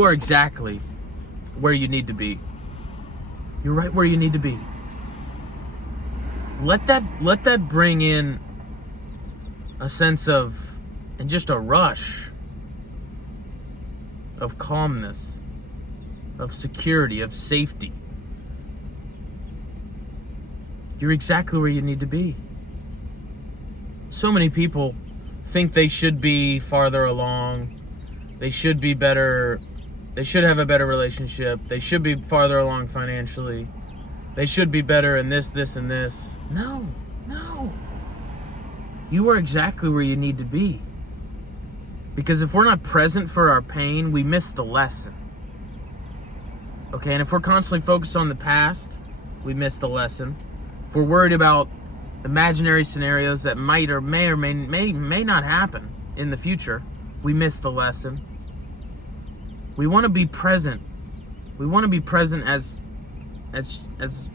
you are exactly where you need to be. You're right where you need to be. Let that bring in a sense of, and just a rush of calmness, of security, of safety. You're exactly where you need to be. So many people think they should be farther along. They should be better. They should have a better relationship. They should be farther along financially. They should be better in this, and this. No. You are exactly where you need to be. Because if we're not present for our pain, we miss the lesson. Okay, and if we're constantly focused on the past, we miss the lesson. If we're worried about imaginary scenarios that might or may not happen in the future, we miss the lesson. We want to be present. We want to be present as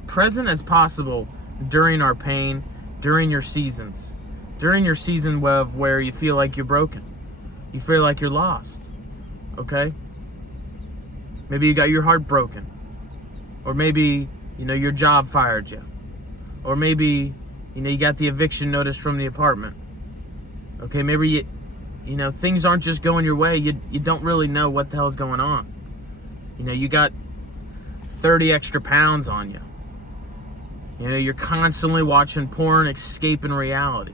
present as possible during our pain, during your seasons, during your season of where you feel like you're broken, you feel like you're lost. Okay? Maybe you got your heart broken, or maybe your job fired you, or maybe you got the eviction notice from the apartment. Okay, maybe things aren't just going your way. You don't really know what the hell's going on. You got 30 extra pounds on you. You're constantly watching porn, escaping reality.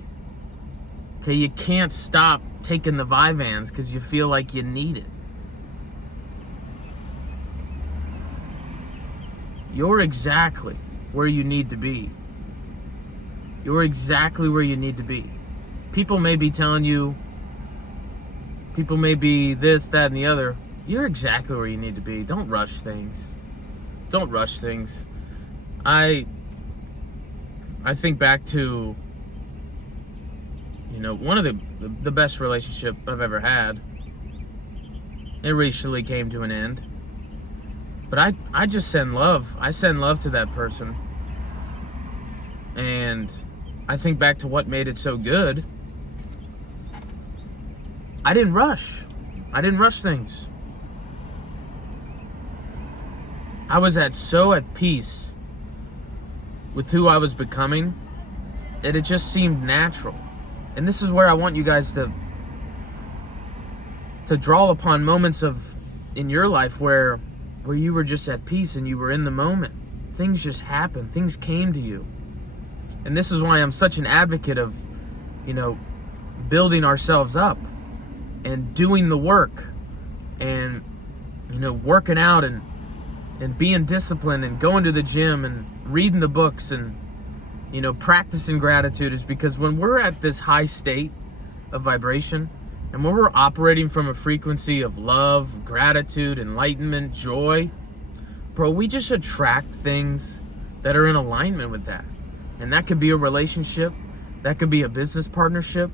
Okay, you can't stop taking the Vyvanse because you feel like you need it. You're exactly where you need to be. You're exactly where you need to be. People may be telling you, people may be this, that, and the other. You're exactly where you need to be. Don't rush things. Don't rush things. I think back to, one of the best relationship I've ever had. It recently came to an end. But I just send love. I send love to that person. And I think back to what made it so good. I didn't rush. I didn't rush things. I was so at peace with who I was becoming that it just seemed natural. And this is where I want you guys to draw upon moments in your life where you were just at peace and you were in the moment. Things just happened. Things came to you. And this is why I'm such an advocate of, building ourselves up and doing the work and, working out and being disciplined and going to the gym and reading the books and, practicing gratitude, is because when we're at this high state of vibration and when we're operating from a frequency of love, gratitude, enlightenment, joy, bro, we just attract things that are in alignment with that. And that could be a relationship, that could be a business partnership,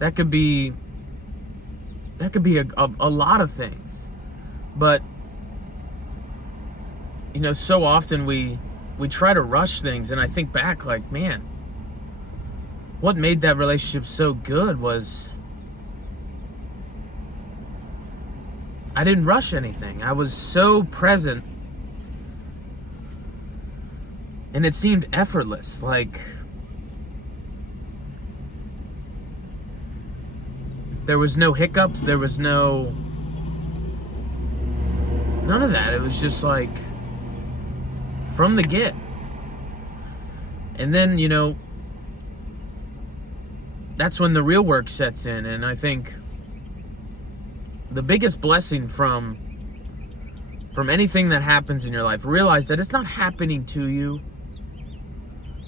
that could be a lot of things. But so often we try to rush things, and I think back like, man, what made that relationship so good was I didn't rush anything. I was so present, and it seemed effortless. Like, there was no hiccups, there was none of that. It was just like from the get. And then, that's when the real work sets in. And I think the biggest blessing from anything that happens in your life, realize that it's not happening to you.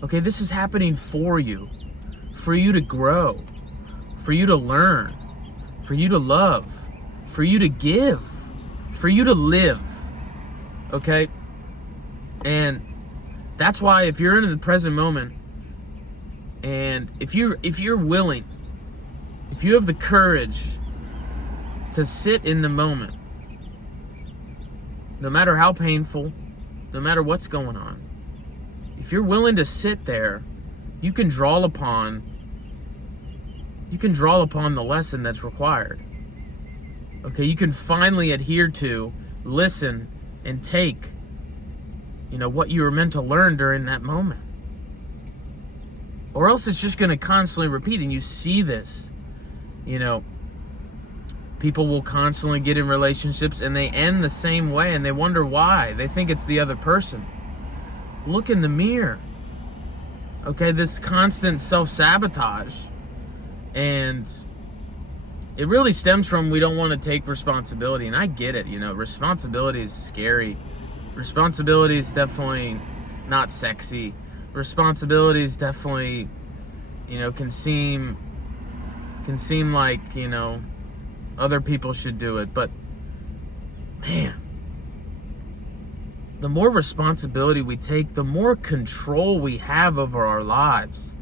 Okay, this is happening for you to grow, for you to learn, for you to love, for you to give, for you to live. Okay? And that's why if you're in the present moment, and if you're willing, if you have the courage to sit in the moment, no matter how painful, no matter what's going on, if you're willing to sit there, you can draw upon the lesson that's required. Okay, you can finally adhere to listen and take, what you were meant to learn during that moment. Or else it's just going to constantly repeat. And you see this, people will constantly get in relationships and they end the same way and they wonder why. They think it's the other person. Look in the mirror. Okay, this constant self-sabotage. And it really stems from we don't want to take responsibility. And I get it, responsibility is scary. Responsibility is definitely not sexy. Responsibility is definitely, can seem like, other people should do it. But, man, the more responsibility we take, the more control we have over our lives.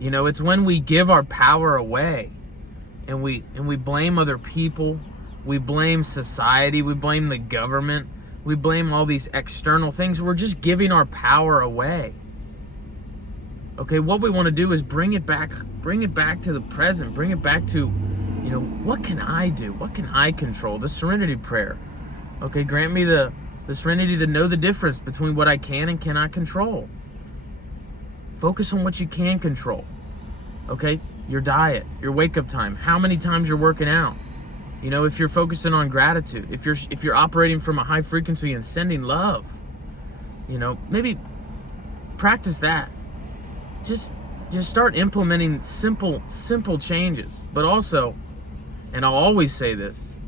It's when we give our power away and we blame other people, we blame society, we blame the government, we blame all these external things. We're just giving our power away. Okay, what we want to do is bring it back to the present, bring it back to, what can I do? What can I control? The serenity prayer. Okay, grant me the serenity to know the difference between what I can and cannot control. Focus on what you can control. Okay, your diet, your wake-up time, how many times you're working out. If you're focusing on gratitude, if you're operating from a high frequency and sending love, maybe practice that. Just start implementing simple changes. But also, and I'll always say this,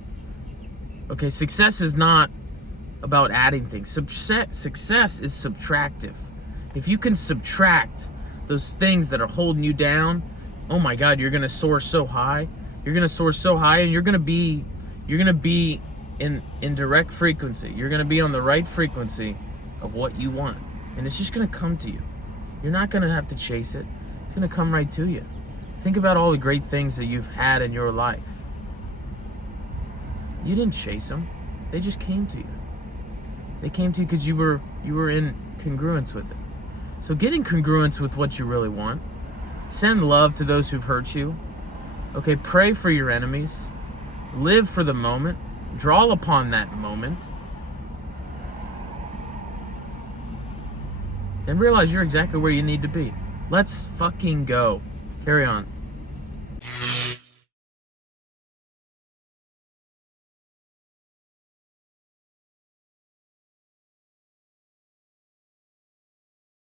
okay, success is not about adding things. Success is subtractive. If you can subtract those things that are holding you down, oh my God, you're gonna soar so high. You're gonna soar so high, and you're gonna be in direct frequency. You're gonna be on the right frequency of what you want, and it's just gonna come to you. You're not going to have to chase it. It's going to come right to you. Think about all the great things that you've had in your life. You didn't chase them. They just came to you. They came to you because you were in congruence with it. So get in congruence with what you really want. Send love to those who've hurt you. Okay, pray for your enemies. Live for the moment. Draw upon that moment. And realize you're exactly where you need to be. Let's fucking go. Carry on.